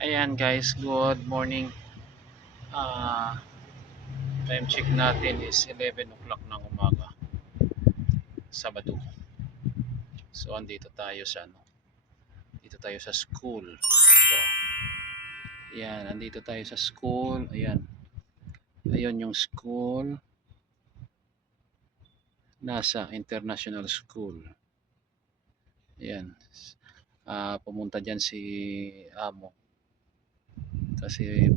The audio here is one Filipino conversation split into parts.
Ayan guys, good morning. Time check natin is 11 o'clock ng umaga, Sabado. So andito tayo sa dito tayo sa school. So, ayan, andito tayo sa school. Ayan. Ayun yung school. Nasa International School. Ayan. Pumunta diyan si Amo. Kasi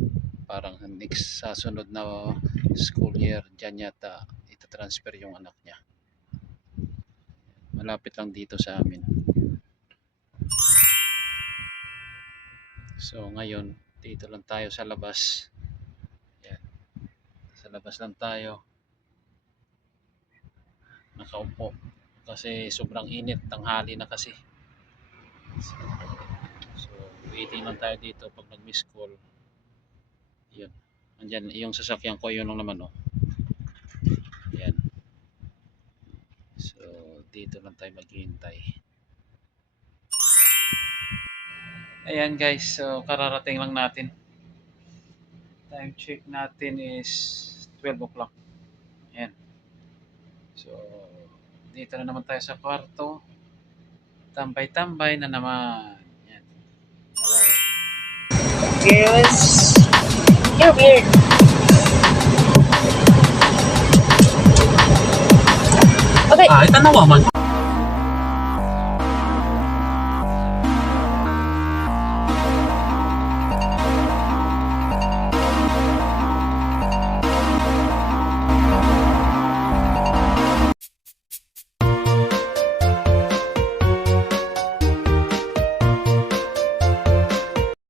parang next sa sunod na school year diyan yata ita-transfer yung anak niya. Malapit lang dito sa amin. So ngayon dito lang tayo sa labas. Yan. Sa labas lang tayo nakaupo kasi sobrang init, tanghali na kasi. So waiting lang tayo dito pag nag-miss call. Yun, andyan yung sasakyan ko, yun lang naman, oh. Yan. So dito lang tayo maghihintay. Ayan guys, so kararating lang natin. Time check natin is 12 o'clock. Ayan. So dito na naman tayo sa kwarto. Tambay-tambay na naman. Ayan. Yes. You're weird. Okay. Tanawa man.